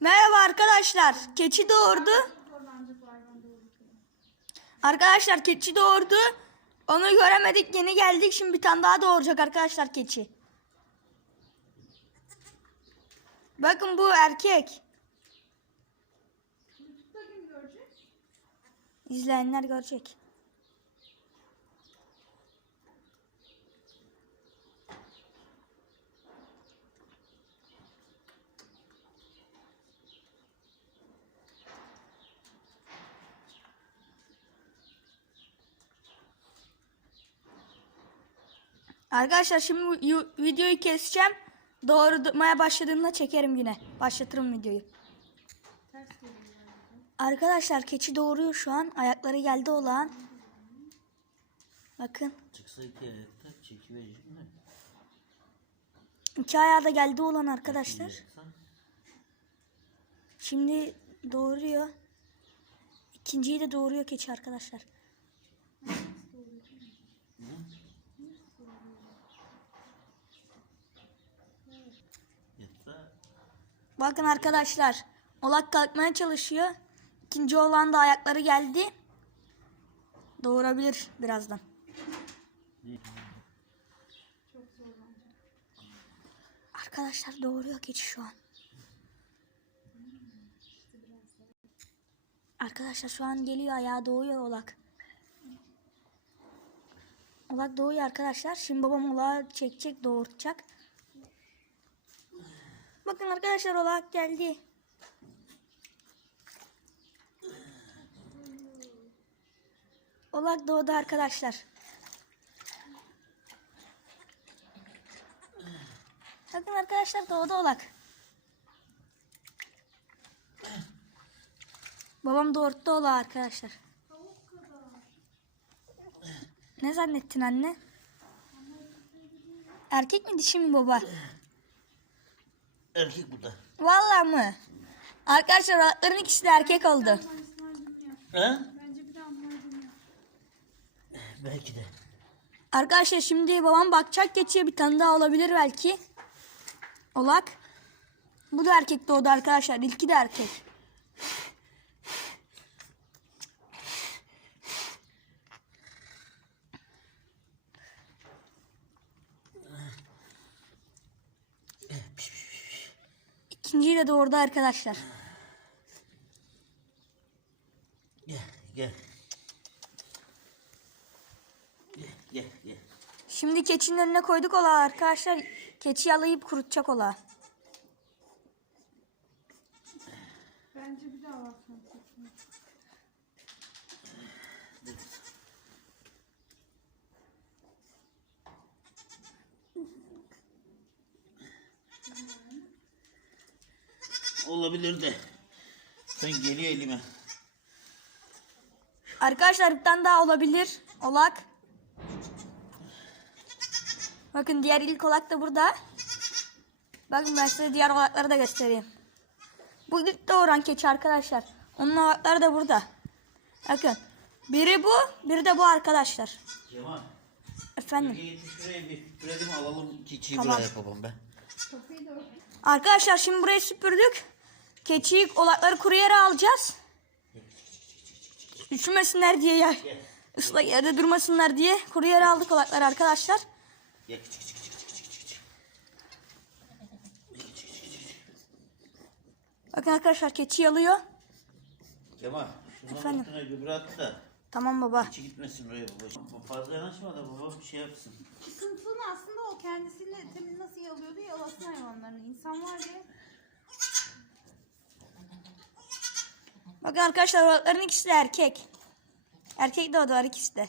Merhaba arkadaşlar. Keçi doğurdu. Arkadaşlar keçi doğurdu. Onu göremedik. Yeni geldik. Şimdi bir tane daha doğuracak arkadaşlar keçi. Bakın bu erkek. İzleyenler görecek. Arkadaşlar şimdi videoyu keseceğim. Doğurmaya başladığımda çekerim yine. Başlatırım videoyu. Arkadaşlar keçi doğuruyor şu an. Ayakları geldi olan. Bakın. Çıksa iki ayakta çekiverecek mi? iki ayağı da geldi olan arkadaşlar. Şimdi doğuruyor. İkinciyi de doğuruyor keçi arkadaşlar. Bakın arkadaşlar. Olak kalkmaya çalışıyor. İkinci olan da ayakları geldi. Doğurabilir birazdan. Arkadaşlar doğuruyor keçi şu an. Arkadaşlar şu an geliyor ayağı doğuyor olak. Olak doğuyor arkadaşlar. Şimdi babam olağı çekecek doğurtacak. Bakın arkadaşlar olak geldi. Olak doğdu arkadaşlar. Bakın arkadaşlar doğdu olak. Babam doğurttu olağı arkadaşlar. Ne zannettin anne? Erkek mi dişi mi baba? erkek bu da. Vallahi mı? Arkadaşlar olakların ikisi de erkek oldu. Ha? Belki de. Arkadaşlar şimdi babam bakacak geçiyor bir tane daha olabilir belki. Olak. Bu da erkek doğdu arkadaşlar. İlki de erkek. İkinciyi de doğurdu arkadaşlar. Gel gel. Gel gel gel. Şimdi keçinin önüne koyduk ola arkadaşlar. Keçi yalayıp kurutacak ola. Bence bir daha baksana. Olabilir de. Sen geliyor elime. Arkadaşlar bir tane daha olabilir. Olak. Bakın diğer ilk olak da burada. Bakın ben size diğer olakları da göstereyim. Bu ilk doğuran keçi arkadaşlar. Onun olakları da burada. Bakın. Biri bu, biri de bu arkadaşlar. Cemal. Efendim. Git şuraya bir süpürelim alalım keçiyi Tamam. buraya yapalım be. Arkadaşlar şimdi burayı süpürdük. Keçiyi olakları kuru yere alacağız. Üşümesinler diye ya. Islak yerde durmasınlar diye kuru yere aldık olakları arkadaşlar. Bakın arkadaşlar keçi yalıyor. Cemal. Şunun Efendim? üstüne gübre at da. Tamam baba. İçi gitmesin oraya babacığım. Fazla yanaşma da baba bir şey yapsın. Sıkıntının aslında o kendisiyle temin nasıl yalıyordu yalasın hayvanlarını. İnsan var Bakın arkadaşlar olakların ikisi de erkek. Erkek doğdular ikisi de.